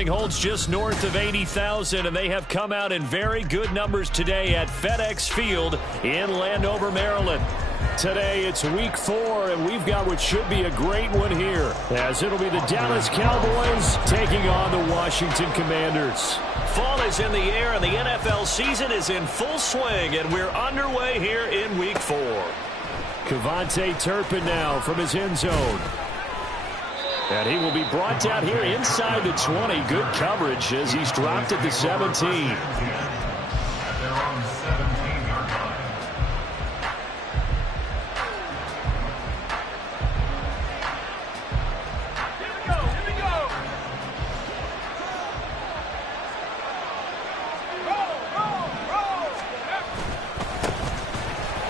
building holds just north of 80,000, and they have come out in very good numbers today at FedEx Field in Landover, Maryland. Today it's week 4, and we've got what should be a great one here, as it'll be the Dallas Cowboys taking on the Washington Commanders. Fall is in the air, and the NFL season is in full swing, and we're underway here in week 4. Kevontae Turpin now from his end zone. And he will be brought down here inside the 20. Good coverage as he's dropped at the 17.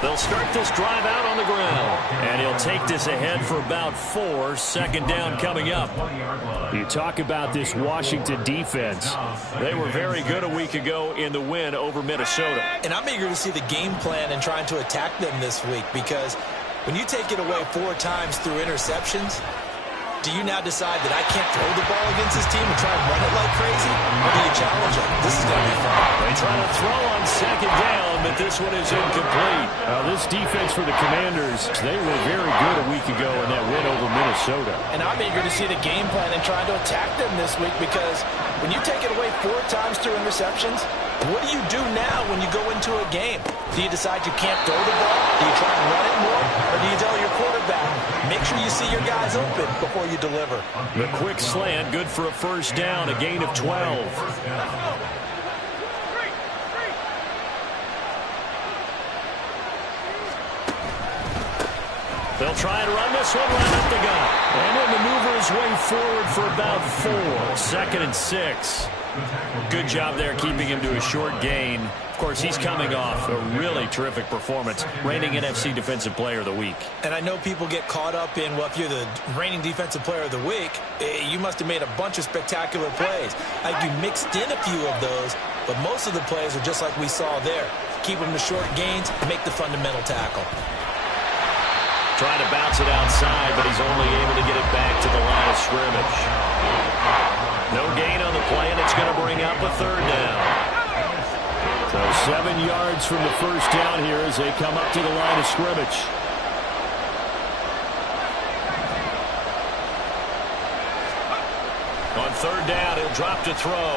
They'll start this drive out on the ground. And he'll take this ahead for about 4. Second down coming up. You talk about this Washington defense. They were very good a week ago in the win over Minnesota. And I'm eager to see the game plan and trying to attack them this week, because when you take it away 4 times through interceptions, do you now decide that I can't throw the ball against this team and try and run it like crazy? Or do you challenge them? This is going to be fun. They try to throw on second down, but this one is incomplete. This defense for the Commanders, they were very good a week ago in that win over Minnesota. And I'm eager to see the game plan and trying to attack them this week, because when you take it away 4 times through interceptions, what do you do now when you go into a game? Do you decide you can't throw the ball? Do you try and run it more? Or do you tell your quarterback, make sure you see your guys open before you deliver? The quick slant, good for a first down, a gain of 12. They'll try and run this one right up the gut. And he'll maneuver his way forward for about 4. Second and 6. Good job there keeping him to a short gain. Of course, he's coming off a really terrific performance, reigning NFC Defensive Player of the Week. And I know people get caught up in, well, if you're the reigning Defensive Player of the Week, you must have made a bunch of spectacular plays. Like, you mixed in a few of those, but most of the plays are just like we saw there. Keep them to short gains, make the fundamental tackle. Trying to bounce it outside, but he's only able to get it back to the line of scrimmage. No gain on the play, and it's going to bring up a third down. So 7 yards from the first down here as they come up to the line of scrimmage. On third down, he'll drop to throw.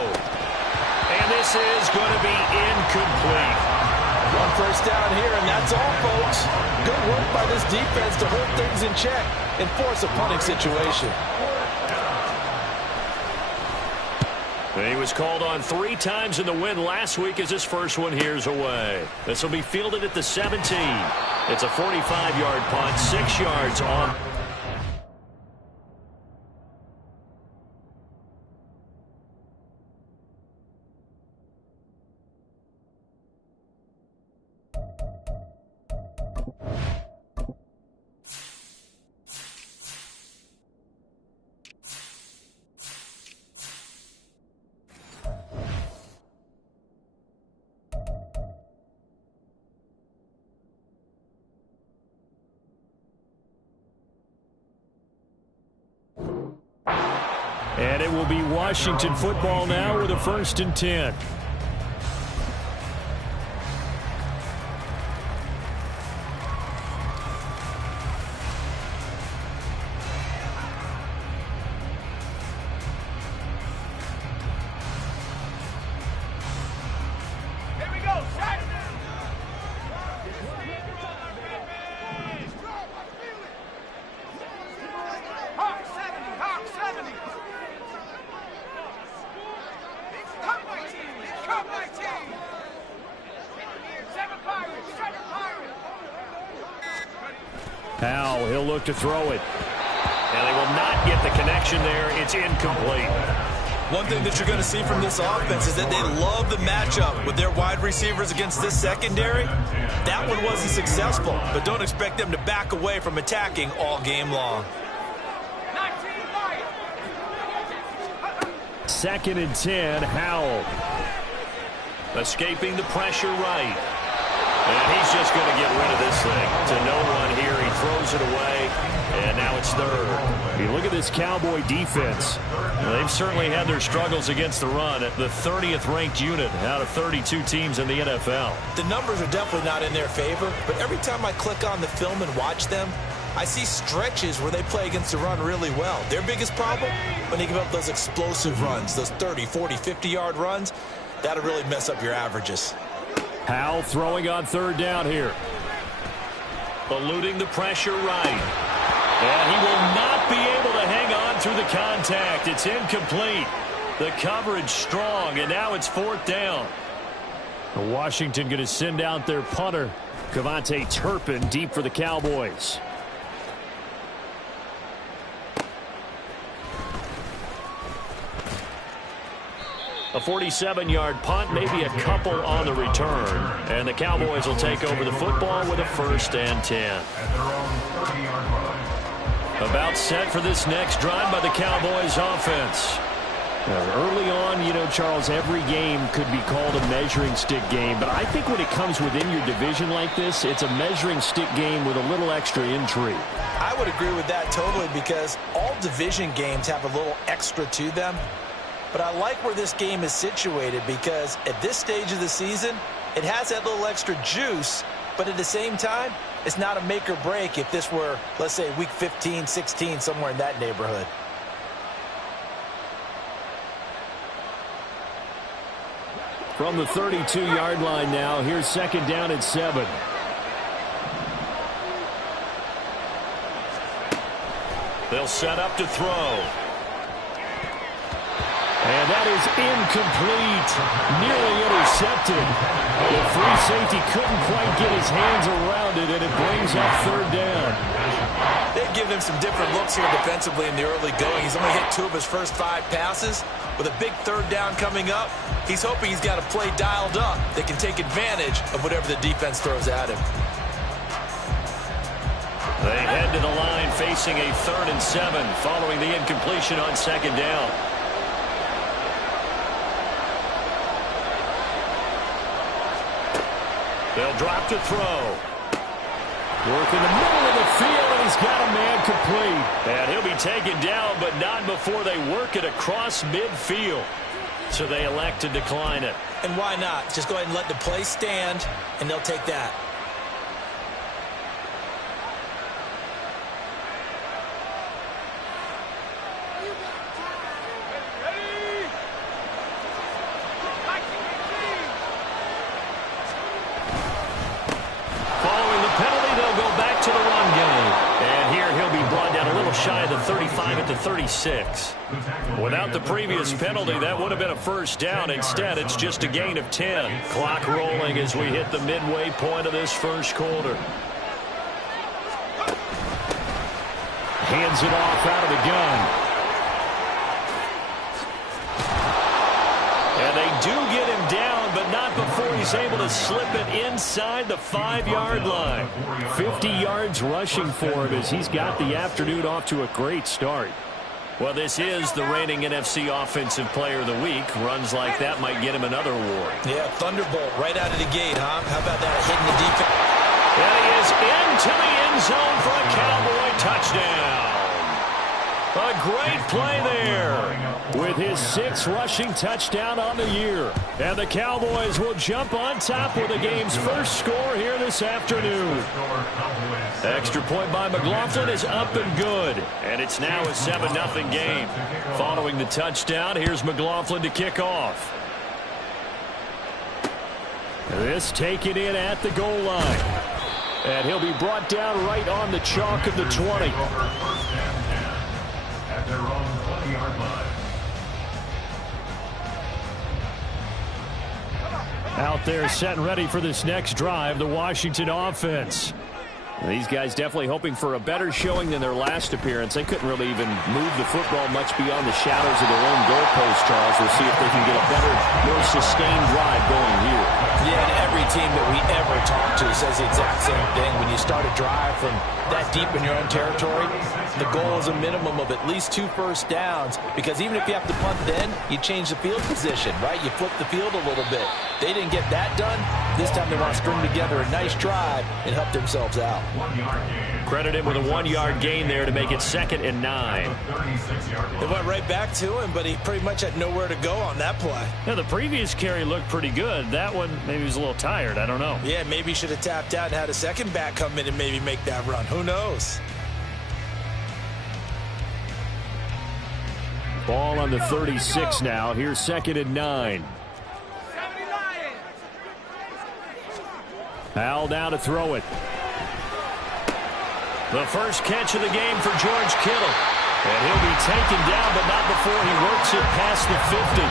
And this is going to be incomplete. 1 first down here, and that's all, folks. Good work by this defense to hold things in check and force a punting situation. He was called on 3 times in the win last week as his first one here's away. This will be fielded at the 17. It's a 45-yard punt, 6 yards on. And it will be Washington football now with a 1st and 10. Powell, he'll look to throw it. And they will not get the connection there. It's incomplete. One thing that you're going to see from this offense is that they love the matchup with their wide receivers against this secondary. That one wasn't successful, but don't expect them to back away from attacking all game long. 2nd and 10, Howell. Escaping the pressure right. And he's just going to get rid of this thing. To no one here. He throws it away. And now it's third. You look at this Cowboy defense. They've certainly had their struggles against the run at the 30th ranked unit out of 32 teams in the NFL. The numbers are definitely not in their favor, but every time I click on the film and watch them, I see stretches where they play against the run really well. Their biggest problem, when they give up those explosive runs, those 30, 40, 50-yard runs, that'll really mess up your averages. Howell throwing on third down here. Eluding the pressure right. And he will not be able to hang on through the contact. It's incomplete. The coverage strong, and now it's fourth down. Washington going to send out their punter, Kevontae Turpin, deep for the Cowboys. A 47-yard punt, maybe a couple on the return. And the Cowboys will take over the football with a 1st and 10. About set for this next drive by the Cowboys offense. Early on, you know, Charles, every game could be called a measuring stick game. But I think when it comes within your division like this, it's a measuring stick game with a little extra intrigue. I would agree with that totally because all division games have a little extra to them. But I like where this game is situated because at this stage of the season, it has that little extra juice. But at the same time, it's not a make or break if this were, let's say, week 15, 16, somewhere in that neighborhood. From the 32-yard line now, here's 2nd down and 7. They'll set up to throw. And that is incomplete. Nearly intercepted. The free safety couldn't quite get his hands around it, and it brings up 3rd down. They've given him some different looks here defensively in the early going. He's only hit 2 of his first 5 passes. With a big 3rd down coming up, he's hoping he's got a play dialed up that can take advantage of whatever the defense throws at him. They head to the line facing a 3rd and 7 following the incompletion on 2nd down. They'll drop to throw. Work in the middle of the field, and he's got a man complete. And he'll be taken down, but not before they work it across midfield. So they elect to decline it. And why not? Just go ahead and let the play stand, and they'll take that. Shy of the 35 at the 36. Without the previous penalty, that would have been a 1st down. Instead, it's just a gain of 10. Clock rolling as we hit the midway point of this 1st quarter. Hands it off out of the gun. And they do get him down, but not before he's able to slip it inside the 5-yard line. 50 yards rushing for him as he's got the afternoon off to a great start. Well, this is the reigning NFC Offensive Player of the Week. Runs like that might get him another award. Yeah, thunderbolt right out of the gate, huh? How about that, hitting the defense? And he is into the end zone for a Cowboy touchdown. A great play there with his 6th rushing touchdown on the year. And the Cowboys will jump on top with the game's first score here this afternoon. Extra point by McLaughlin is up and good. And it's now a 7-0 game. Following the touchdown, here's McLaughlin to kick off. This taken in at the goal line. And he'll be brought down right on the chalk of the 20. At their own 20-yard line. Out there set and ready for this next drive, the Washington offense. These guys definitely hoping for a better showing than their last appearance. They couldn't really even move the football much beyond the shadows of their own goalpost, Charles. We'll see if they can get a better, more sustained drive going here. Yeah, and every team that we ever talk to says the exact same thing. When you start a drive from that deep in your own territory, the goal is a minimum of at least 2 first downs, because even if you have to punt then, you change the field position, right? You flip the field a little bit. They didn't get that done. This time they want to string together a nice drive and help themselves out. Credit him with a 1-yard gain there to make it 2nd and 9. It went right back to him, but he pretty much had nowhere to go on that play. Now, the previous carry looked pretty good. That one, maybe he was a little tired. I don't know. Yeah, maybe he should have tapped out and had a second back come in and maybe make that run. Who knows? Ball on the 36 now. Here's 2nd and 9. Howell down to throw it. The first catch of the game for George Kittle. And he'll be taken down, but not before he works it past the 50.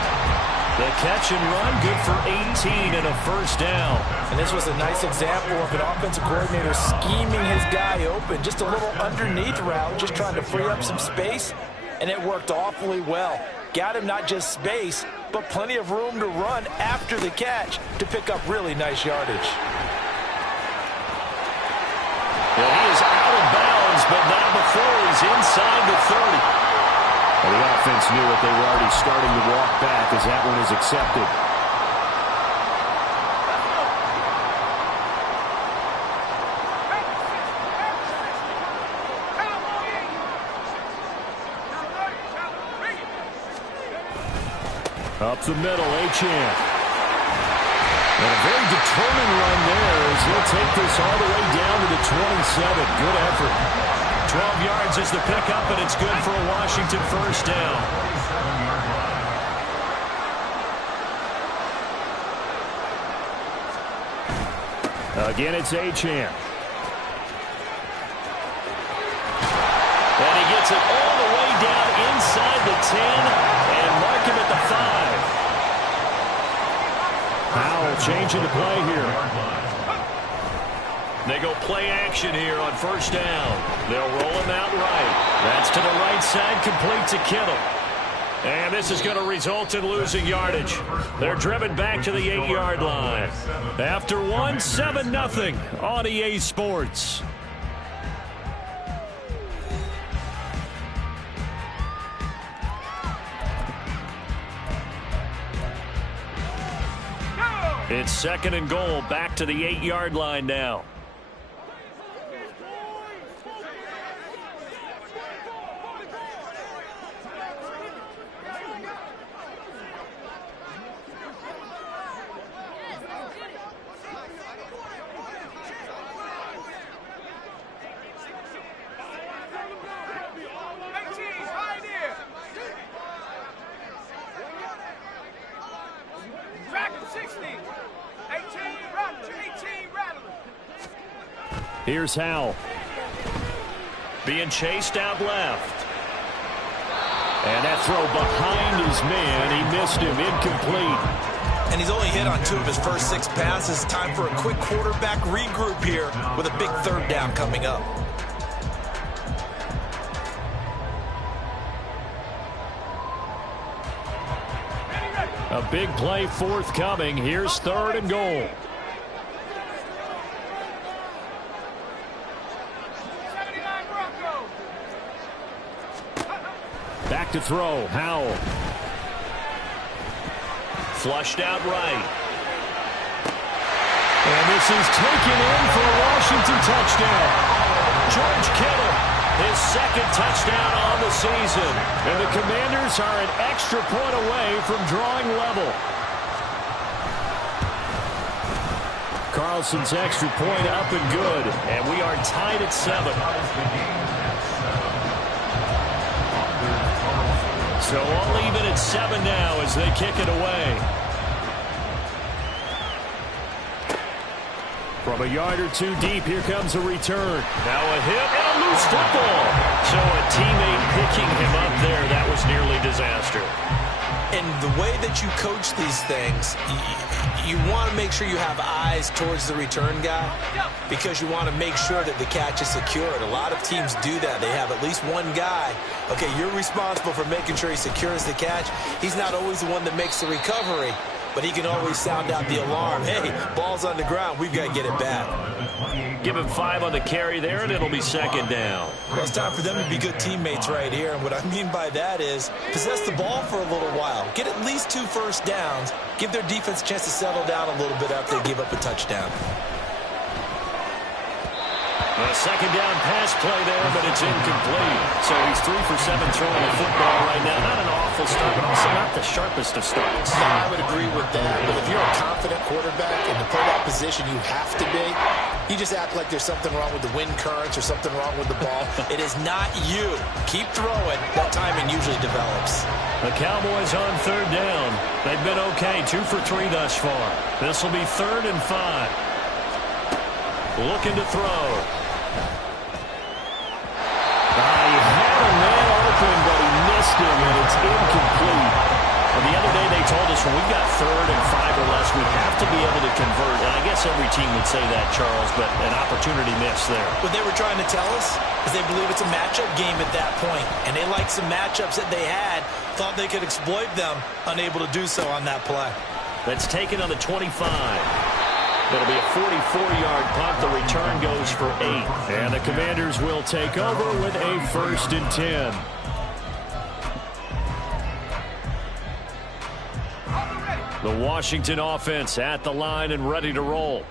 The catch and run, good for 18 and a first down. And this was a nice example of an offensive coordinator scheming his guy open. Just a little underneath route, just trying to free up some space. And it worked awfully well. Got him not just space, but plenty of room to run after the catch to pick up really nice yardage. Well, he is out of bounds, but not before he's inside the 30. Well, the offense knew it. They were already starting to walk back as that one is accepted. Up the middle, Achane. And a very determined run there as he'll take this all the way down to the 27. Good effort. 12 yards is the pickup, and it's good for a Washington first down. Again, it's Achane. And he gets it all the way down inside the 10 and mark him at the 5. Howell changing the play here. They go play action here on first down. They'll roll him out right. That's to the right side, complete to Kittle. And this is going to result in losing yardage. They're driven back to the 8-yard line. After one, 7-0 on EA Sports. It's 2nd and goal, back to the 8-yard line now. Here's Howell. Being chased out left. And that throw behind his man. He missed him. Incomplete. And he's only hit on 2 of his first 6 passes. Time for a quick quarterback regroup here with a big 3rd down coming up. A big play forthcoming. Here's 3rd and goal. Back to throw, Howell. Flushed out right. And this is taken in for a Washington touchdown. George Kittle, his 2nd touchdown on the season. And the Commanders are an extra point away from drawing level. Carlson's extra point up and good. And we are tied at 7. So all even at 7 now as they kick it away. From a yard or 2 deep, here comes a return. Now a hit and a loose football. So a teammate picking him up there, that was nearly disaster. And the way that you coach these things, you want to make sure you have eyes towards the return guy because you want to make sure that the catch is secured. A lot of teams do that. They have at least one guy. Okay, you're responsible for making sure he secures the catch. He's not always the one that makes the recovery, but he can always sound out the alarm. Hey, ball's on the ground. We've got to get it back. Give him 5 on the carry there, and it'll be second down. Well, it's time for them to be good teammates right here. And what I mean by that is possess the ball for a little while. Get at least 2 first downs. Give their defense a chance to settle down a little bit after they give up a touchdown. A second down pass play there, but it's incomplete. So he's 3 for 7 throwing the football right now. Not an awful start, but also not the sharpest of starts. No, I would agree with that. But if you're a confident quarterback and to play that position you have to be, you just act like there's something wrong with the wind currents or something wrong with the ball. It is not you. Keep throwing. That timing usually develops. The Cowboys on third down. They've been okay, 2 for 3 thus far. This will be 3rd and 5. Looking to throw. He had a man open, but he missed him, and it's incomplete. And the other day they told us when we've got 3rd and 5 or less, we have to be able to convert. And I guess every team would say that, Charles, but an opportunity missed there. What they were trying to tell us is they believe it's a matchup game at that point, and they liked some matchups that they had, thought they could exploit them, unable to do so on that play. That's taken on the 25. It'll be a 44-yard punt. The return goes for 8. And the Commanders will take over with a 1st and 10. The Washington offense at the line and ready to roll.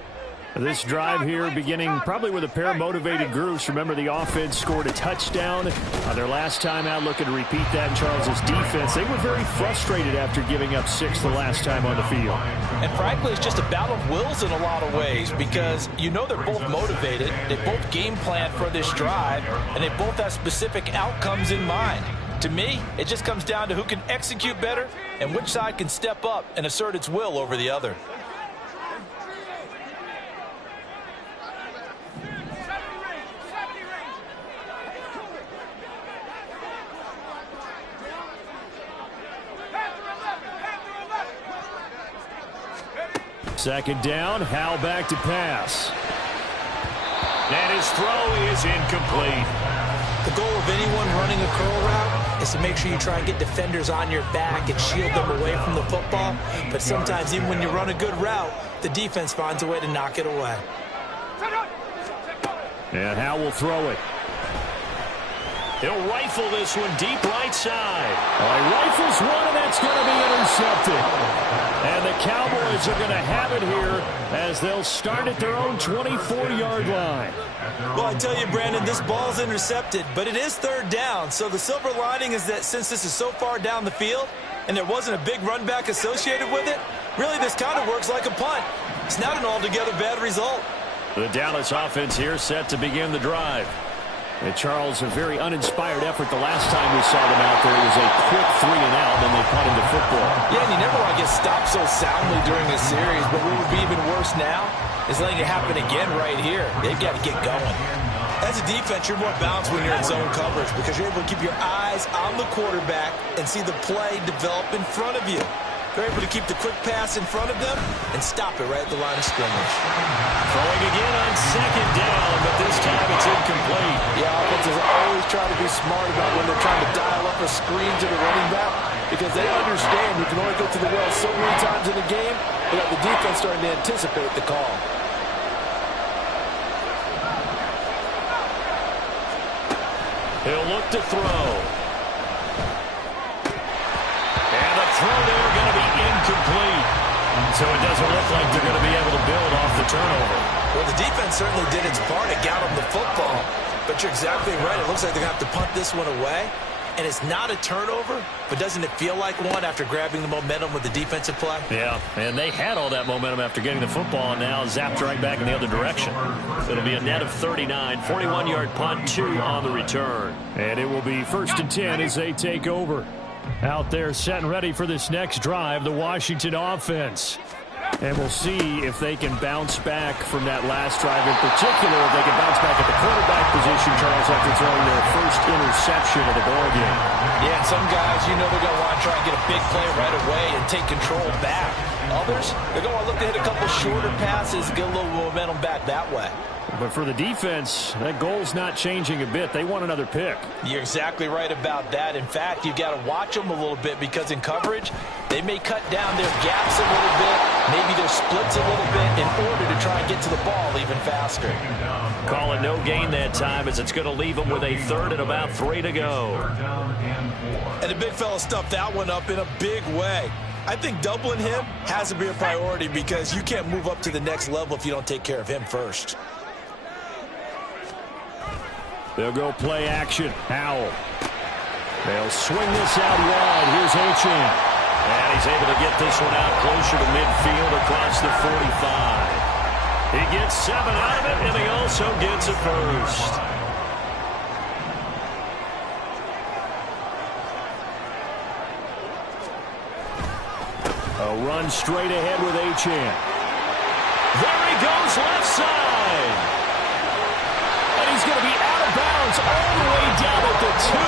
This drive here beginning probably with a pair of motivated groups. Remember, the offense scored a touchdown their last time out, looking to repeat that in Charles's defense. They were very frustrated after giving up 6 the last time on the field. And frankly, it's just a battle of wills in a lot of ways because you know they're both motivated. They both game plan for this drive, and they both have specific outcomes in mind. To me, it just comes down to who can execute better and which side can step up and assert its will over the other. Second down, Howell back to pass. And his throw is incomplete. The goal of anyone running a curl route is to make sure you try and get defenders on your back and shield them away from the football. But sometimes even when you run a good route, the defense finds a way to knock it away. And Howell will throw it. He'll rifle this one deep right side. He rifles one, and that's going to be intercepted. And the Cowboys are going to have it here as they'll start at their own 24-yard line. Well, I tell you, Brandon, this ball's intercepted, but it is 3rd down. So the silver lining is that since this is so far down the field and there wasn't a big run back associated with it, really this kind of works like a punt. It's not an altogether bad result. The Dallas offense here set to begin the drive. And Charles, a very uninspired effort the last time we saw them out there. It was a quick 3 and out, then they punted the football. Yeah, and you never want to get stopped so soundly during a series, but what would be even worse now is letting it happen again right here. They've got to get going. As a defense, you're more balanced when you're in zone coverage because you're able to keep your eyes on the quarterback and see the play develop in front of you. They're able to keep the quick pass in front of them and stop it right at the line of scrimmage. Throwing again on second down, but this time it's incomplete. Yeah, offenses always try to be smart about when they're trying to dial up a screen to the running back because they understand you can only go to the well so many times in the game without the defense starting to anticipate the call. He'll look to throw. And the throw there going to be incomplete. So it doesn't look like they're going to be able to build off the turnover. Well, the defense certainly did its part to get them the football. But you're exactly right. It looks like they're going to have to punt this one away. And it's not a turnover, but doesn't it feel like one after grabbing the momentum with the defensive play? Yeah, and they had all that momentum after getting the football, and now zapped right back in the other direction. It'll be a net of 39, 41-yard punt, 2 on the return. And it will be 1st and 10 as they take over. Out there set and ready for this next drive, the Washington offense. And we'll see if they can bounce back from that last drive in particular. If they can bounce back at the quarterback position, Charles, after throwing their first interception of the ball game. Yeah, and some guys, you know they're going to want to try and get a big play right away and take control back. Others, they're going to look to hit a couple shorter passes, get a little momentum back that way. But for the defense, that goal's not changing a bit. They want another pick. You're exactly right about that. In fact, you've got to watch them a little bit because in coverage, they may cut down their gaps a little bit, maybe their splits a little bit in order to try and get to the ball even faster. Call it no gain that time as it's going to leave them with a third and about 3 to go. And the big fella stuffed that one up in a big way. I think doubling him has to be a priority because you can't move up to the next level if you don't take care of him first. They'll go play action. Howell. They'll swing this out wide. Here's Achane. And he's able to get this one out closer to midfield across the 45. He gets 7 out of it, and he also gets a first. A run straight ahead with Achane. There he goes left side. And he's going to be out of bounds all the way down at the 2.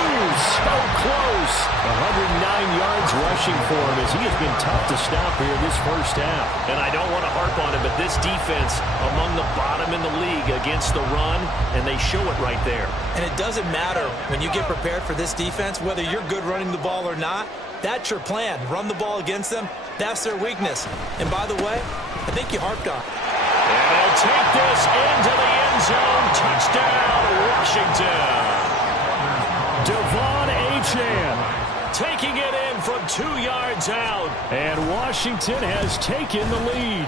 So close. 109 yards rushing for him as he has been tough to stop here this first half. And I don't want to harp on it, but this defense among the bottom in the league against the run, and they show it right there. And it doesn't matter when you get prepared for this defense, whether you're good running the ball or not. That's your plan. Run the ball against them. That's their weakness. And by the way, I think you harped on it. And they'll take this into the end zone. Touchdown, Washington. Devon Achane taking it in from 2 yards out. And Washington has taken the lead.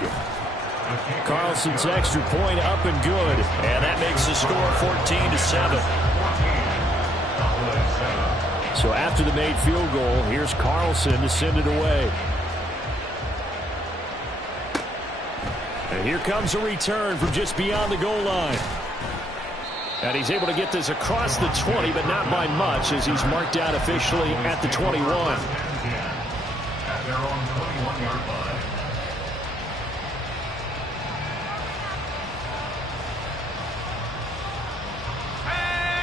Carlson's extra point up and good. And that makes the score 14-7. So after the made field goal, here's Carlson to send it away. And here comes a return from just beyond the goal line. And he's able to get this across the 20, but not by much as he's marked out officially at the 21.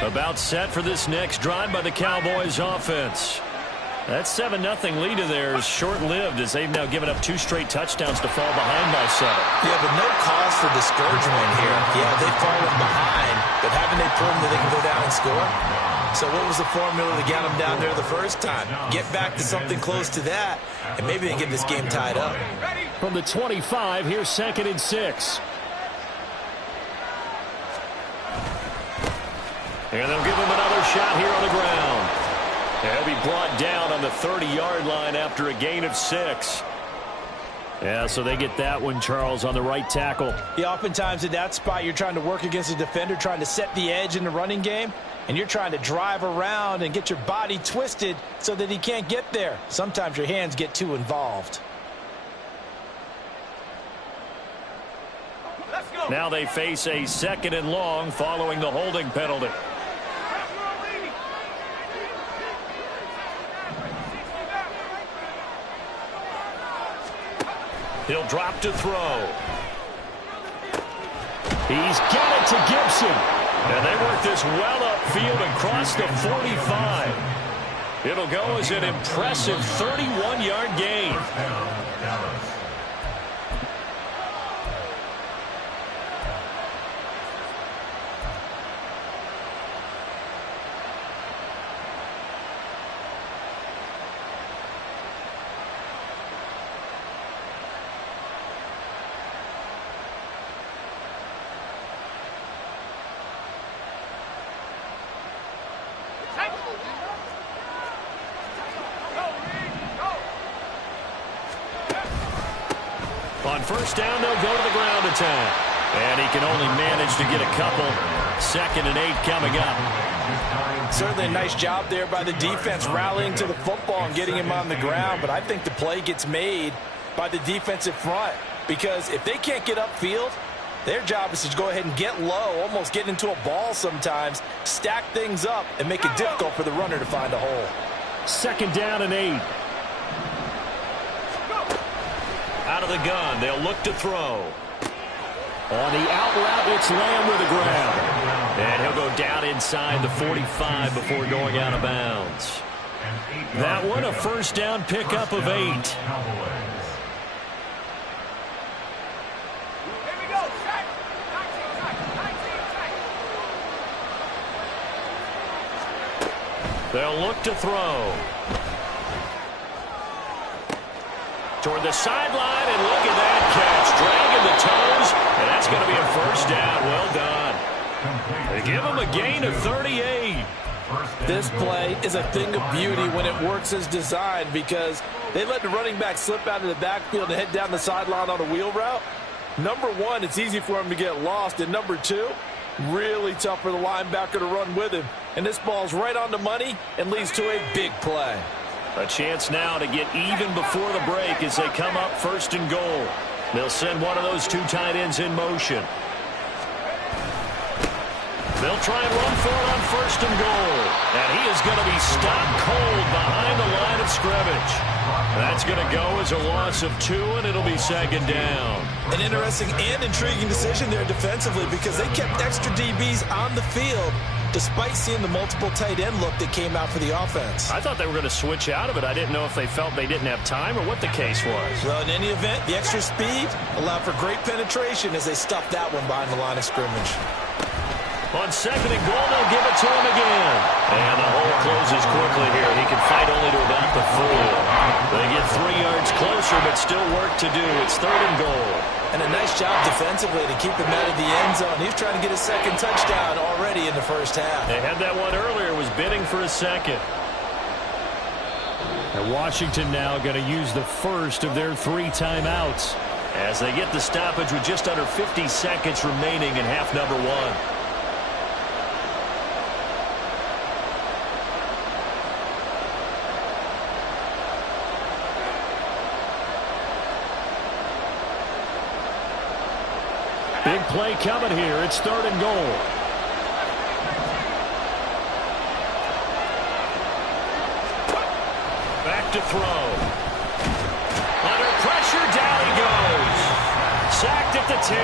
About set for this next drive by the Cowboys offense. That 7-0 lead of theirs short-lived as they've now given up 2 straight touchdowns to fall behind by 7. Yeah, but no cause for discouragement here. Yeah, they've fallen behind, but haven't they proven that they can go down and score? So what was the formula to get them down there the first time? Get back to something close to that, and maybe they get this game tied up. From the 25, here's 2nd and 6. And they'll give him another shot here on the ground. He'll be brought down on the 30-yard line after a gain of 6. Yeah, so they get that one, Charles, on the right tackle. Yeah, oftentimes in that spot, you're trying to work against a defender, trying to set the edge in the running game, and you're trying to drive around and get your body twisted so that he can't get there. Sometimes your hands get too involved. Now they face a 2nd and long following the holding penalty. He'll drop to throw. He's got it to Gibson. And they work this well upfield across the 45. It'll go as an impressive 31-yard gain. On first down, they'll go to the ground attack. And he can only manage to get a couple. 2nd and 8 coming up. Certainly a nice job there by the defense rallying to the football and getting him on the ground. But I think the play gets made by the defensive front. Because if they can't get upfield, their job is to go ahead and get low, almost get into a ball sometimes, stack things up, and make it difficult for the runner to find a hole. 2nd down and 8. Out of the gun, they'll look to throw. On the out route, it's Lamb with a grab. And he'll go down inside the 45 before going out of bounds. That one, a first down pickup of 8. They'll look to throw. Toward the sideline, and look at that catch. Dragging the toes, and that's going to be a first down. Well done. They give him a gain of 38. This play is a thing of beauty when it works as designed because they let the running back slip out of the backfield and head down the sideline on a wheel route. Number one, it's easy for him to get lost. And number two, really tough for the linebacker to run with him. And this ball's right on the money and leads to a big play. A chance now to get even before the break as they come up first and goal. They'll send one of those two tight ends in motion. They'll try and run for it on first and goal. And he is going to be stopped cold behind the line of scrimmage. That's going to go as a loss of 2, and it'll be second down. An interesting and intriguing decision there defensively because they kept extra DBs on the field despite seeing the multiple tight end look that came out for the offense. I thought they were going to switch out of it. I didn't know if they felt they didn't have time or what the case was. Well, in any event, the extra speed allowed for great penetration as they stuffed that one behind the line of scrimmage. On second and goal, they'll give it to him again. And the hole closes quickly here. He can fight only to about the 4. They get 3 yards closer, but still work to do. It's third and goal. And a nice job defensively to keep him out of the end zone. He was trying to get his second touchdown already in the first half. They had that one earlier, was bidding for a second. And Washington now going to use the first of their 3 timeouts as they get the stoppage with just under 50 seconds remaining in half number 1. Big play coming here. It's third and goal. Back to throw. Under pressure, down he goes. Sacked at the 10.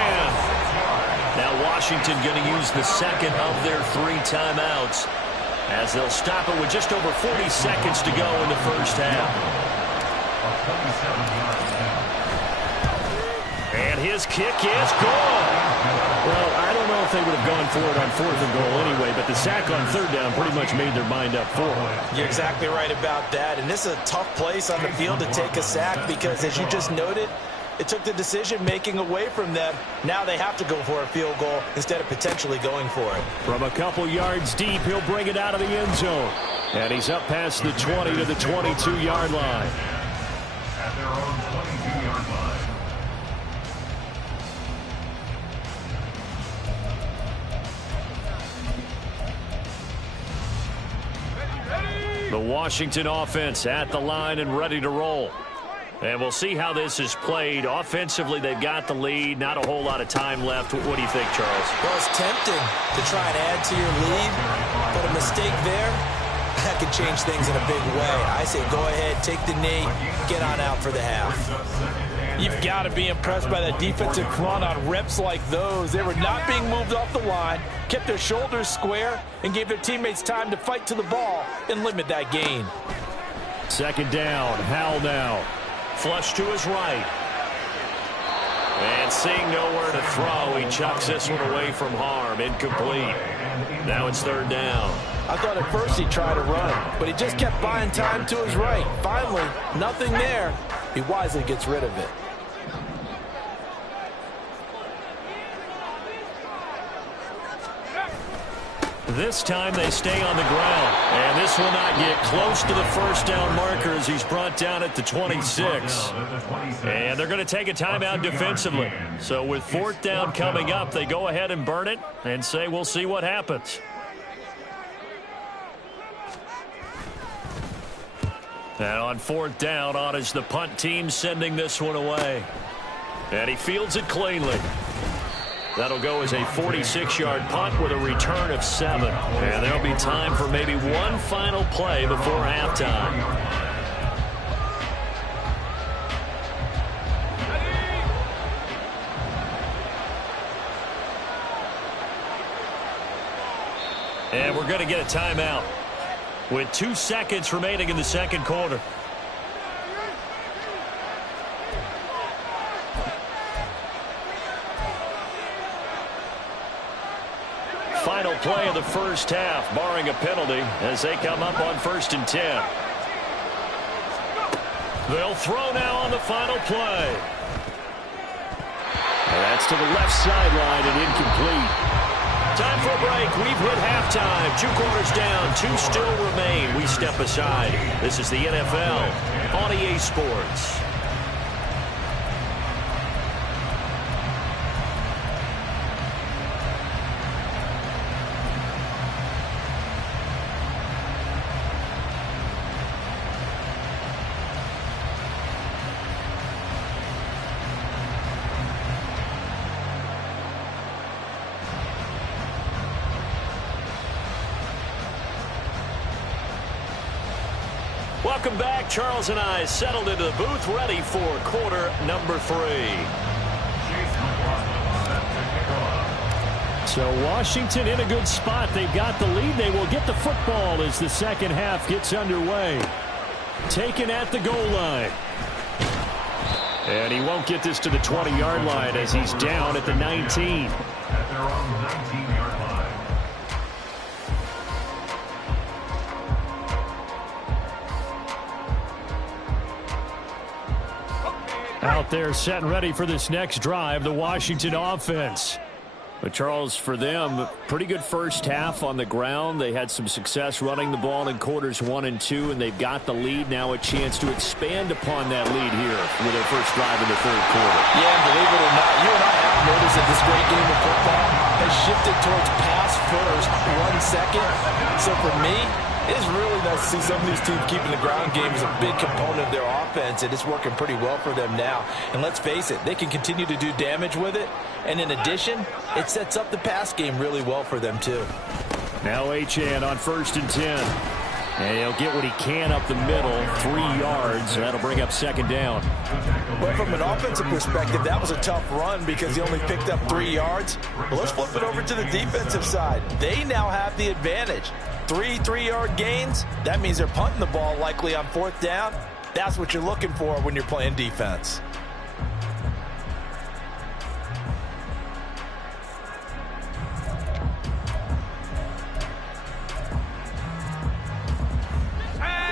Now Washington going to use the second of their 3 timeouts as they'll stop it with just over 40 seconds to go in the first half. And his kick is good. Well, I don't know if they would have gone for it on 4th and goal anyway, but the sack on 3rd down pretty much made their mind up for it. You're exactly right about that. And this is a tough place on the field to take a sack because, as you just noted, it took the decision-making away from them. Now they have to go for a field goal instead of potentially going for it. From a couple yards deep, he'll bring it out of the end zone. And he's up past the 20 to the 22-yard line. At their own 22-yard line. The Washington offense at the line and ready to roll. And we'll see how this is played. Offensively, they've got the lead. Not a whole lot of time left. What do you think, Charles? Well, it's tempting to try and add to your lead, but a mistake there, that could change things in a big way. I say go ahead, take the knee, get on out for the half. You've got to be impressed by that defensive front on reps like those. They were not being moved off the line, kept their shoulders square, and gave their teammates time to fight to the ball and limit that gain. Second down, Howell now. Flush to his right. And seeing nowhere to throw, he chucks this one away from harm. Incomplete. Now it's third down. I thought at first he tried to run, but he just kept buying time to his right. Finally, nothing there. He wisely gets rid of it. This time they stay on the ground. And this will not get close to the first down marker as he's brought down at the 26. And they're going to take a timeout defensively. So with 4th down coming up, they go ahead and burn it and say we'll see what happens. And on 4th down, on is the punt team sending this one away. And he fields it cleanly. That'll go as a 46-yard punt with a return of 7. And there'll be time for maybe one final play before halftime. And we're going to get a timeout with 2 seconds remaining in the second quarter. Final play of the first half, barring a penalty, as they come up on 1st and 10. They'll throw now on the final play. And that's to the left sideline and incomplete. Time for a break. We've hit halftime. 2 quarters down. 2 still remain. We step aside. This is the NFL on EA Sports. Welcome back. Charles and I settled into the booth, ready for quarter number 3. So Washington in a good spot. They've got the lead. They will get the football as the second half gets underway. Taken at the goal line. And he won't get this to the 20-yard line as he's down at the 19. At their own 19-yard line. Out there set and ready for this next drive, the Washington offense. But Charles, for them, pretty good first half on the ground. They had some success running the ball in quarters 1 and 2, and they've got the lead. Now a chance to expand upon that lead here with their first drive in the third quarter. Yeah, and believe it or not, you and I have noticed that this great game of football has shifted towards pass first, run second. So for me, it is really nice to see some of these teams keeping the ground game as a big component of their offense, and it's working pretty well for them now. And let's face it, they can continue to do damage with it. And in addition, it sets up the pass game really well for them, too. Now Achane on 1st and 10. And he'll get what he can up the middle, 3 yards. That'll bring up second down. Well, from an offensive perspective, that was a tough run because he only picked up 3 yards. Well, let's flip it over to the defensive side. They now have the advantage. 3 3-yard gains, that means they're punting the ball likely on 4th down. That's what you're looking for when you're playing defense.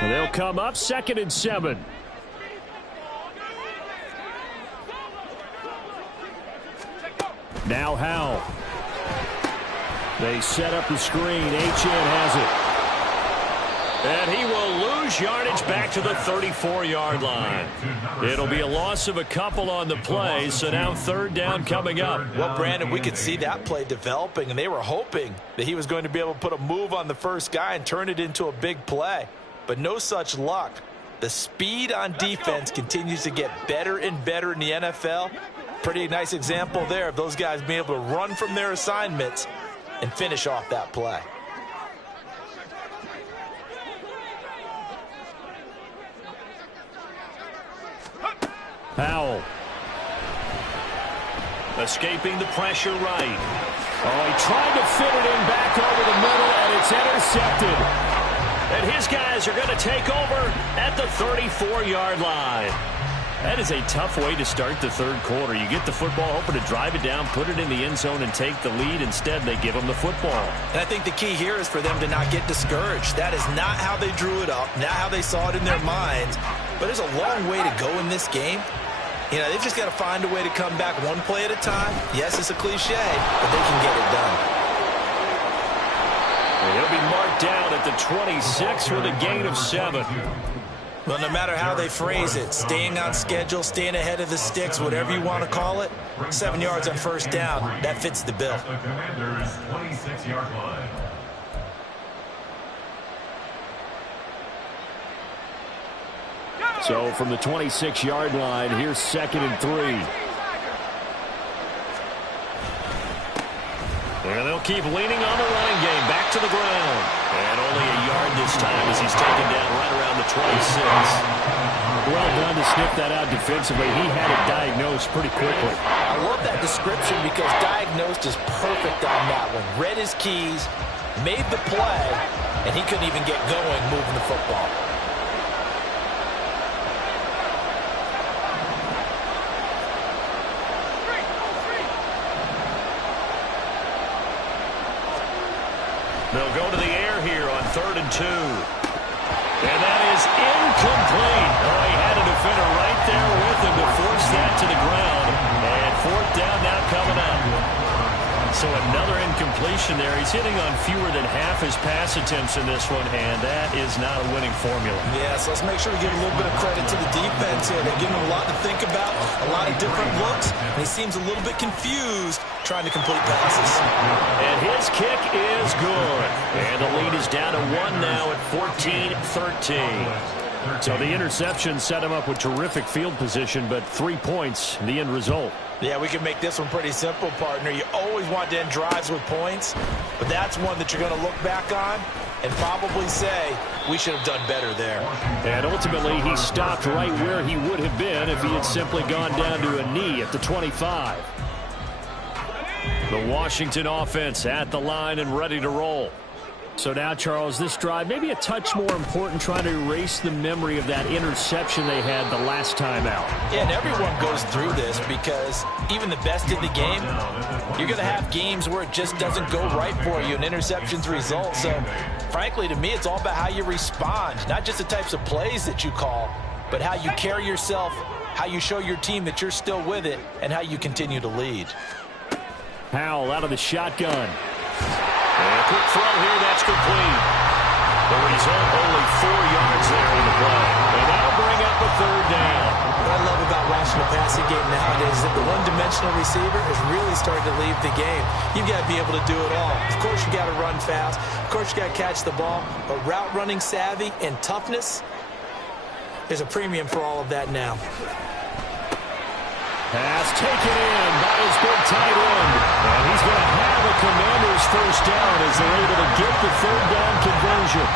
And they'll come up 2nd and 7. Now Howell. They set up the screen. Achane has it. And he will lose yardage back to the 34-yard line. It'll be a loss of a couple on the play, so now 3rd down coming up. Well, Brandon, we could see that play developing, and they were hoping that he was going to be able to put a move on the first guy and turn it into a big play. But no such luck. The speed on defense continues to get better and better in the NFL. Pretty nice example there of those guys being able to run from their assignments and finish off that play. Howell. Escaping the pressure right. Oh, he tried to fit it in back over the middle, and it's intercepted. And his guys are going to take over at the 34-yard line. That is a tough way to start the third quarter. You get the football, hoping to drive it down, put it in the end zone, and take the lead. Instead, they give them the football. And I think the key here is for them to not get discouraged. That is not how they drew it up, not how they saw it in their minds. But there's a long way to go in this game. You know, they've just got to find a way to come back one play at a time. Yes, it's a cliche, but they can get it done. And he'll be marked down at the 26 with a gain of 7. Well, no matter how they phrase it, staying on schedule, staying ahead of the sticks, whatever you want to call it, 7 yards on 1st down, that fits the bill. The Commanders' 26-yard line. So from the 26-yard line, here's 2nd and 3. And they'll keep leaning on the running game. Back to the ground. And only a yard this time as he's taken down right around the 26. Well done to sniff that out defensively. He had it diagnosed pretty quickly. I love that description because diagnosed is perfect on that one. Read his keys, made the play, and he couldn't even get going moving the football. They'll go to the air here on 3rd and 2. And that is incomplete. Oh, he had a defender right there with him to force that to the ground. And 4th down now coming up. So another incompletion there. He's hitting on fewer than half his pass attempts in this one, and that is not a winning formula. Yeah, so let's make sure we give a little bit of credit to the defense here. They're giving him a lot to think about, a lot of different looks, and he seems a little bit confused trying to complete passes. And his kick is good. And the lead is down to 1 now at 14-13. So the interception set him up with terrific field position, but 3 points, the end result. Yeah, we can make this one pretty simple, partner. You always want to end drives with points, but that's one that you're going to look back on and probably say, we should have done better there. And ultimately, he stopped right where he would have been if he had simply gone down to a knee at the 25. The Washington offense at the line and ready to roll. So now, Charles, this drive maybe a touch more important, trying to erase the memory of that interception they had the last time out. Yeah, and everyone goes through this because even the best in the game, you're going to have games where it just doesn't go right for you and interceptions result. So, frankly, to me, it's all about how you respond, not just the types of plays that you call, but how you carry yourself, how you show your team that you're still with it, and how you continue to lead. Powell out of the shotgun. And a quick throw here, that's complete. The result, only 4 yards there in the play. And that'll bring up a 3rd down. What I love about watching the passing game nowadays is that the one-dimensional receiver is really starting to leave the game. You've got to be able to do it all. Of course, you got to run fast. Of course, you got to catch the ball. But route running savvy and toughness, there's a premium for all of that now. Pass taken in by his big tight end. And he's going to have a Commander's 1st down as they're able to get the 3rd down conversion.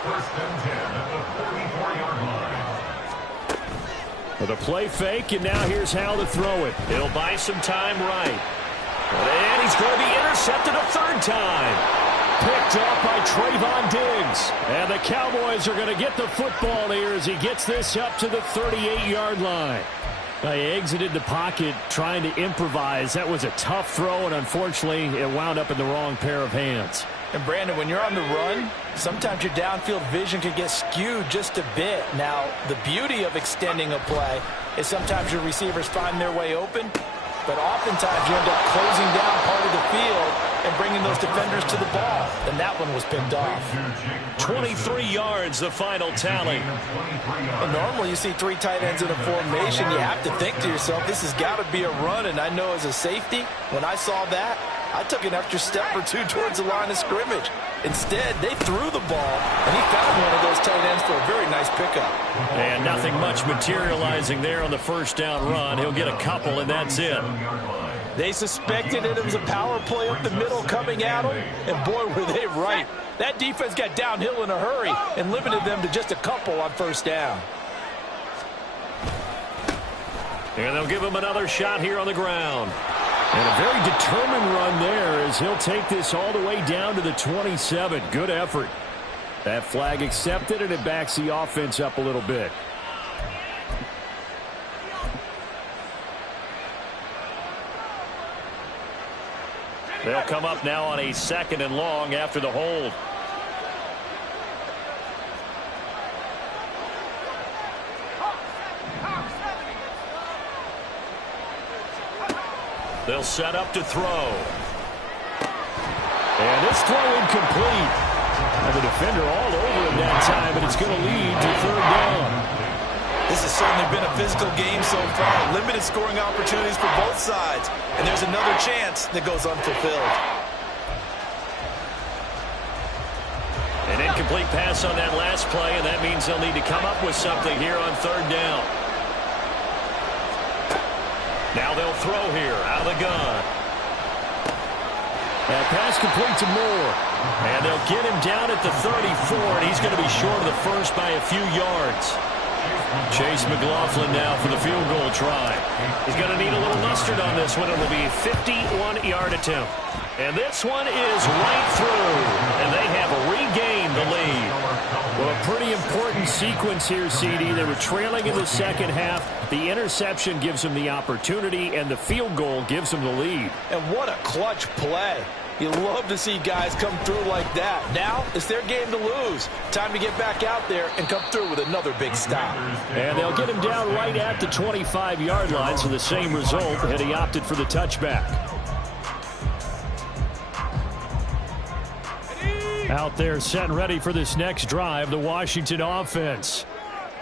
1st and 10 at the 44-yard line. With a play fake, and now here's how to throw it. He'll buy some time right. And he's going to be intercepted a 3rd time. Picked off by Trayvon Diggs. And the Cowboys are going to get the football here as he gets this up to the 38-yard line. He exited the pocket trying to improvise. That was a tough throw, and unfortunately, it wound up in the wrong pair of hands. And, Brandon, when you're on the run, sometimes your downfield vision can get skewed just a bit. Now, the beauty of extending a play is sometimes your receivers find their way open, but oftentimes you end up closing down part of the field and bringing those defenders to the ball. And that one was picked off. 23 yards, the final tally. And normally you see 3 tight ends in a formation. You have to think to yourself, this has got to be a run. And I know as a safety, when I saw that, I took an extra step or 2 towards the line of scrimmage. Instead, they threw the ball, and he found one of those tight ends for a very nice pickup. And nothing much materializing there on the 1st down run. He'll get a couple, and that's it. They suspected it was a power play up the middle coming at them, and boy, were they right. That defense got downhill in a hurry and limited them to just a couple on 1st down. And they'll give him another shot here on the ground. And a very determined run there as he'll take this all the way down to the 27. Good effort. That flag accepted, and it backs the offense up a little bit. They'll come up now on a 2nd and long after the hold. They'll set up to throw. And this throw incomplete. And the defender all over him that time, and it's going to lead to 3rd down. This has certainly been a physical game so far. Limited scoring opportunities for both sides. And there's another chance that goes unfulfilled. An incomplete pass on that last play, and that means they'll need to come up with something here on 3rd down. Now they'll throw here out of the gun. That pass complete to Moore. And they'll get him down at the 34, and he's going to be short of the first by a few yards. Chase McLaughlin now for the field goal try. He's going to need a little mustard on this one. It'll be a 51-yard attempt. And this one is right through, and they have regained the lead. Well, a pretty important sequence here, CD. They were trailing in the second half. The interception gives them the opportunity, and the field goal gives them the lead. And what a clutch play. You love to see guys come through like that. Now it's their game to lose. Time to get back out there and come through with another big stop. And they'll get him down right at the 25-yard line, so the same result, and he opted for the touchback. Out there set and ready for this next drive, the Washington offense.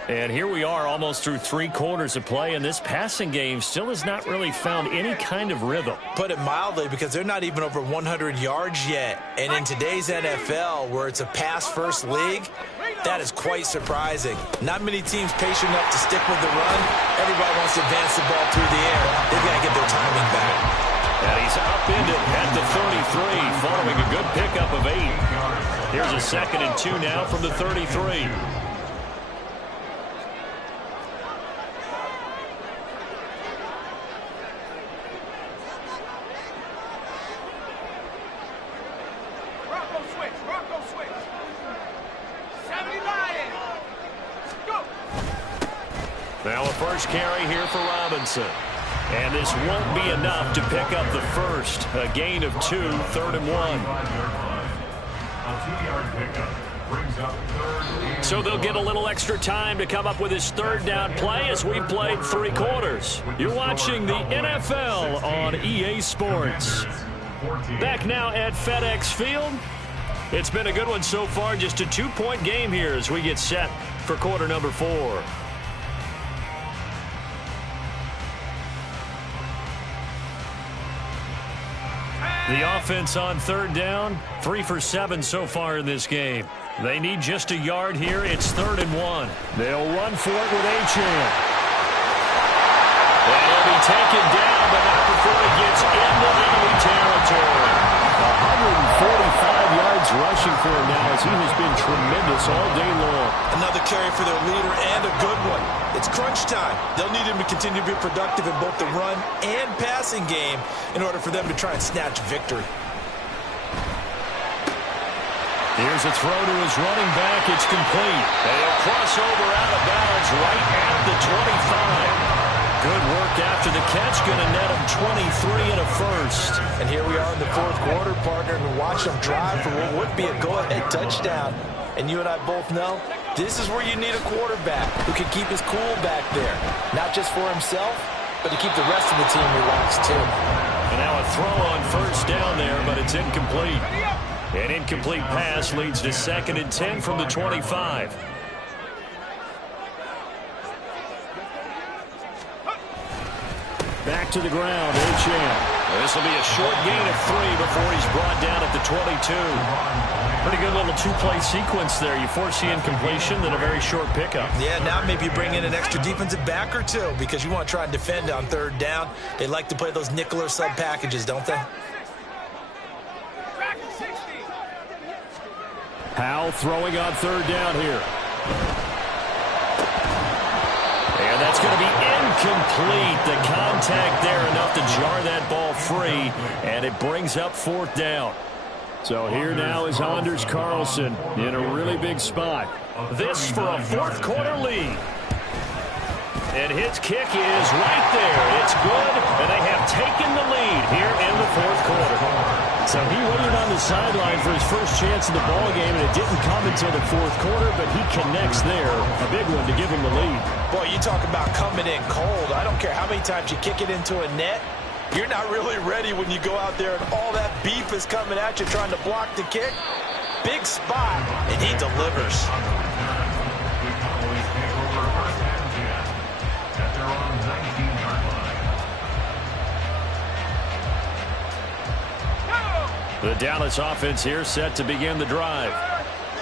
And here we are almost through 3 quarters of play, and this passing game still has not really found any kind of rhythm. Put it mildly, because they're not even over 100 yards yet. And in today's NFL, where it's a pass-first league, that is quite surprising. Not many teams patient enough to stick with the run. Everybody wants to advance the ball through the air. They've got to get their timing back. And he's upended at the 33, following a good pickup of 8. Here's a 2nd and 2 now from the 33. Now a first carry here for Robinson. And this won't be enough to pick up the first. A gain of 2, 3rd and 1. So they'll get a little extra time to come up with his 3rd down play as we played 3 quarters. You're watching the NFL on EA Sports. Back now at FedEx Field. It's been a good one so far. Just a 2-point game here as we get set for quarter number 4. The offense on 3rd down, 3 for 7 so far in this game. They need just a yard here. It's 3rd and 1. They'll run for it with Achane. And he'll be taken down, but not before he gets into enemy territory. 145 yards rushing for him now as he has been tremendous all day long. Another carry for their leader and a good one. It's crunch time. They'll need him to continue to be productive in both the run and passing game in order for them to try and snatch victory. Here's a throw to his running back. It's complete. And he'll cross over out of bounds right at the 25. Good work after the catch. Going to net him 23 and a first. And here we are in the 4th quarter, partner, and watch them drive for what would be a go-ahead touchdown. And you and I both know this is where you need a quarterback who can keep his cool back there. Not just for himself, but to keep the rest of the team relaxed too. And now a throw on 1st down there, but it's incomplete. An incomplete pass leads to 2nd and 10 from the 25. Back to the ground, Achane. This will be a short gain of 3 before he's brought down at the 22. Pretty good little 2-play sequence there. You force the incompletion, then a very short pickup. Yeah, now maybe you bring in an extra defensive back or 2 because you want to try and defend on 3rd down. They like to play those nickel or sub packages, don't they? Powell throwing on 3rd down here. And that's going to be incomplete. The contact there enough to jar that ball free, and it brings up 4th down. So here now is Anders Carlson in a really big spot. This for a 4th quarter lead. And his kick is right there. It's good, and they have taken the lead here in the 4th quarter. So he waited on the sideline for his first chance in the ball game, and it didn't come until the 4th quarter, but he connects there. A big one to give him the lead. Boy, you talk about coming in cold. I don't care how many times you kick it into a net. You're not really ready when you go out there and all that beef is coming at you trying to block the kick. Big spot, and he delivers. The Dallas offense here set to begin the drive.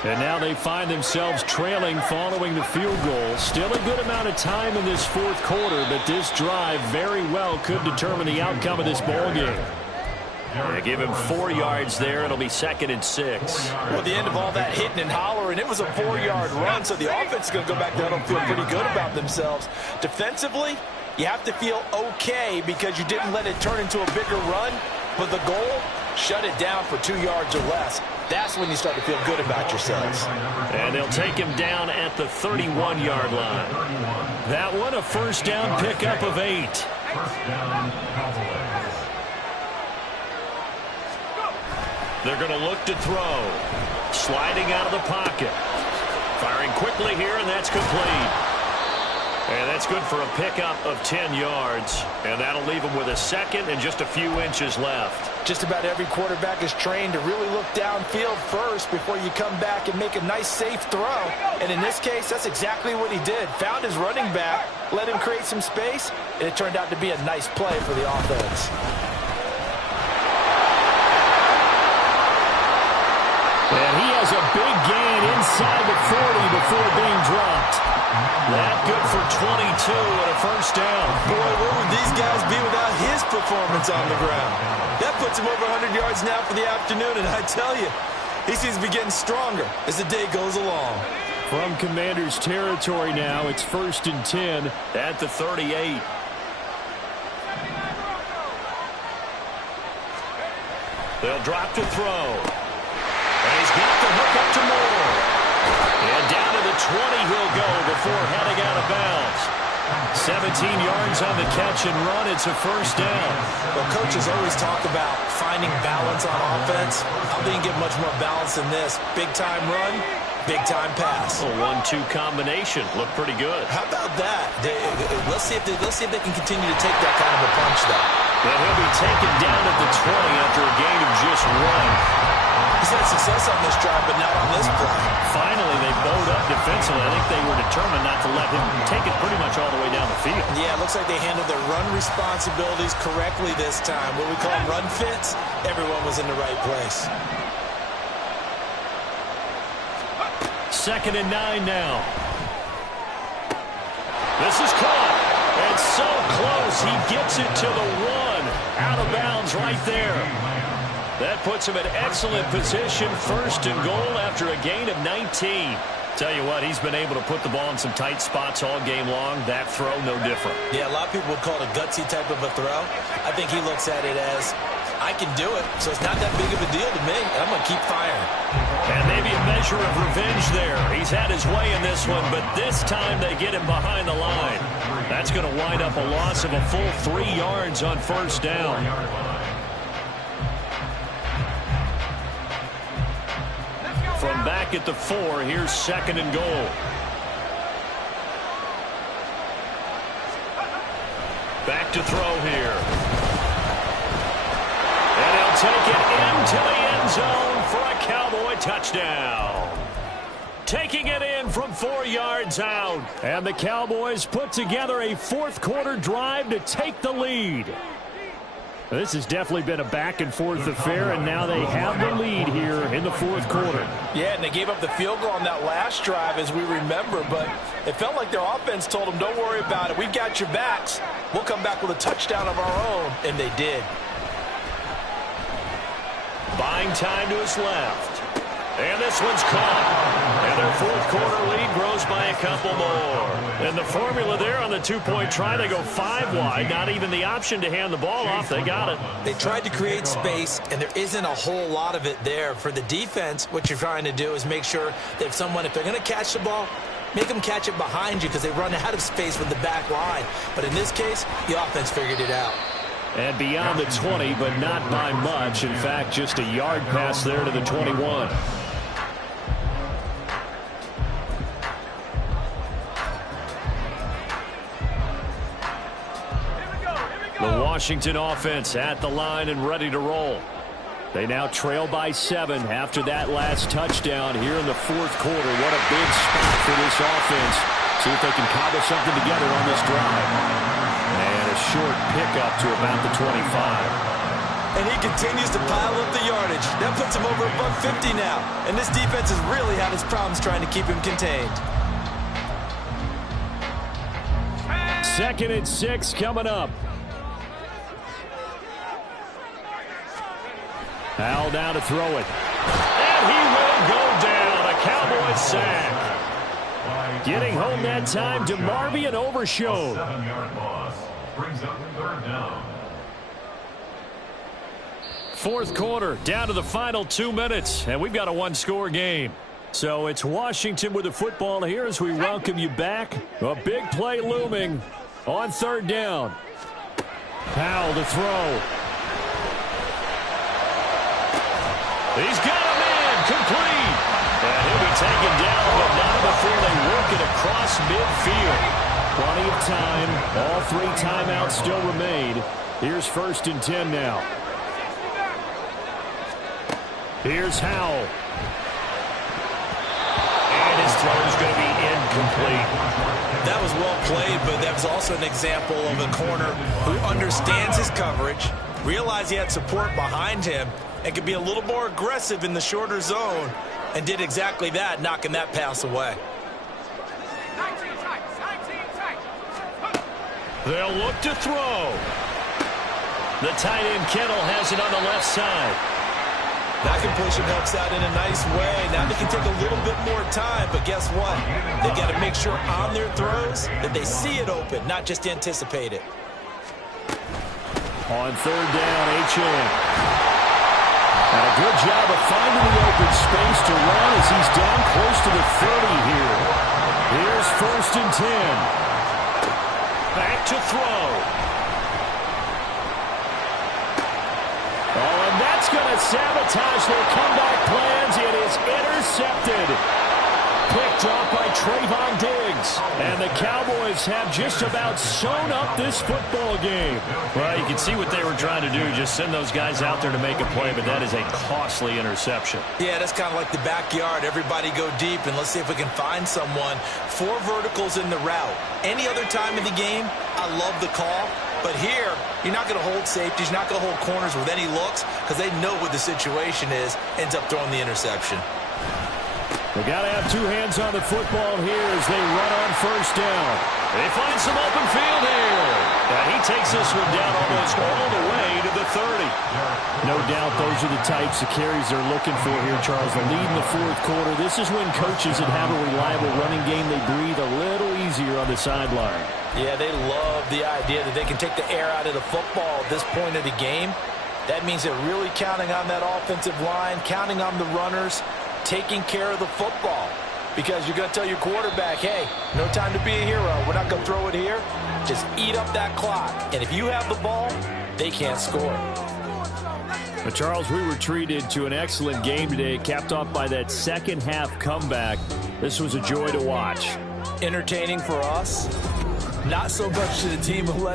And now they find themselves trailing following the field goal. Still a good amount of time in this 4th quarter, but this drive very well could determine the outcome of this ball game. They give him 4 yards there. It'll be 2nd and 6. Well, at the end of all that hitting and hollering, it was a 4-yard run, so the offense is going to go back down and feel pretty good about themselves. Defensively, you have to feel okay because you didn't let it turn into a bigger run, but the goal, shut it down for 2 yards or less. That's when you start to feel good about yourselves. And they'll take him down at the 31-yard line. That one, a first down pickup of 8. They're going to look to throw. Sliding out of the pocket. Firing quickly here, and that's complete. And that's good for a pickup of 10 yards. And that'll leave them with a 2nd and just a few inches left. Just about every quarterback is trained to really look downfield first before you come back and make a nice, safe throw. And in this case, that's exactly what he did. Found his running back, let him create some space, and it turned out to be a nice play for the offense. And he has a big gain inside the 40 before being dropped. That good for 22 and a first down. Boy, where would these guys be without his performance on the ground? That puts him over 100 yards now for the afternoon, and I tell you, he seems to be getting stronger as the day goes along. From Commander's territory now, it's 1st and 10 at the 38. They'll drop to throw. And he's got the hook up to Moore. And down to the 20 he'll go before heading out of bounds. 17 yards on the catch and run. It's a first down. Well, coaches always talk about finding balance on offense. I don't think you get much more balance than this. Big-time run, big-time pass. A 1-2 combination. Looked pretty good. How about that? Let's see if they can continue to take that kind of a punch, though. But he'll be taken down at the 20 after a gain of just 1. He's had success on this drive, but not on this play. Finally, they bowed up defensively. I think they were determined not to let him take it pretty much all the way down the field. Yeah, it looks like they handled their run responsibilities correctly this time. What we call run fits, everyone was in the right place. 2nd and 9 now. This is caught. And so close. He gets it to the 1. Out of bounds right there. That puts him in excellent position. 1st and goal after a gain of 19. Tell you what, he's been able to put the ball in some tight spots all game long. That throw, no different. Yeah, a lot of people would call it a gutsy type of a throw. I think he looks at it as, I can do it, so it's not that big of a deal to me. I'm going to keep firing. And maybe a measure of revenge there. He's had his way in this one, but this time they get him behind the line. That's going to wind up a loss of a full 3 yards on first down. From back at the 4, here's 2nd and goal. Back to throw here. And he'll take it into the end zone for a Cowboy touchdown. Taking it in from 4 yards out. And the Cowboys put together a 4th quarter drive to take the lead. This has definitely been a back-and-forth affair, and now they have the lead here in the 4th quarter. Yeah, and they gave up the field goal on that last drive, as we remember, but it felt like their offense told them, don't worry about it. We've got your backs. We'll come back with a touchdown of our own, and they did. Buying time to his left. And this one's caught. And their 4th quarter lead grows by a couple more. And the formula there on the 2-point try, they go 5 wide. Not even the option to hand the ball off. They got it. They tried to create space, and there isn't a whole lot of it there. For the defense, what you're trying to do is make sure that if they're going to catch the ball, make them catch it behind you because they run out of space with the back line. But in this case, the offense figured it out. And beyond the 20, but not by much. In fact, just a yard pass there to the 21. The Washington offense at the line and ready to roll. They now trail by 7 after that last touchdown here in the 4th quarter. What a big spot for this offense. See if they can cobble something together on this drive. And a short pickup to about the 25. And he continues to pile up the yardage. That puts him over above 50 now. And this defense has really had its problems trying to keep him contained. 2nd and 6 coming up. Howell down to throw it. And he will go down. A Cowboys sack. Getting home that time to Marvian Overshown. 7-yard loss. Brings up 3rd down. Fourth quarter, down to the final 2 minutes, and we've got a one-score game. So it's Washington with the football here as we welcome you back. A big play looming on 3rd down. Howell to throw. He's got a man complete. And he'll be taken down, but not before they work it across midfield. Plenty of time. All 3 timeouts still remain. Here's 1st and 10 now. Here's Howell. And his throw is going to be incomplete. That was well played, but that was also an example of a corner who understands his coverage, realized he had support behind him, and could be a little more aggressive in the shorter zone, and did exactly that, knocking that pass away. They'll look to throw. The tight end Kittle has it on the left side. That completion helps out in a nice way. Now they can take a little bit more time, but guess what? They've got to make sure on their throws that they see it open, not just anticipate it. On 3rd down, H.M. And a good job of finding the open space to run as he's down close to the 30 here. Here's 1st and 10. Back to throw. Oh, and that's going to sabotage their comeback plans. It is intercepted. Picked off by Trayvon Diggs. And the Cowboys have just about sewn up this football game. Well, you can see what they were trying to do. Just send those guys out there to make a play, but that is a costly interception. Yeah, that's kind of like the backyard. Everybody go deep, and let's see if we can find someone. 4 verticals in the route. Any other time in the game, I love the call. But here, you're not going to hold safeties, you're not going to hold corners with any looks because they know what the situation is, ends up throwing the interception. They got to have 2 hands on the football here as they run on 1st down. They find some open field here. And he takes this one down almost all the way to the 30. No doubt those are the types of carries they're looking for here, Charles. The lead in the 4th quarter. This is when coaches that have a reliable running game, they breathe a little easier on the sideline. Yeah, they love the idea that they can take the air out of the football at this point of the game. That means they're really counting on that offensive line, counting on the runners, taking care of the football. Because you're going to tell your quarterback, hey, no time to be a hero. We're not going to throw it here. Just eat up that clock. And if you have the ball, they can't score. But Charles, we were treated to an excellent game today, capped off by that second-half comeback. This was a joy to watch. Entertaining for us. Not so much to the team who let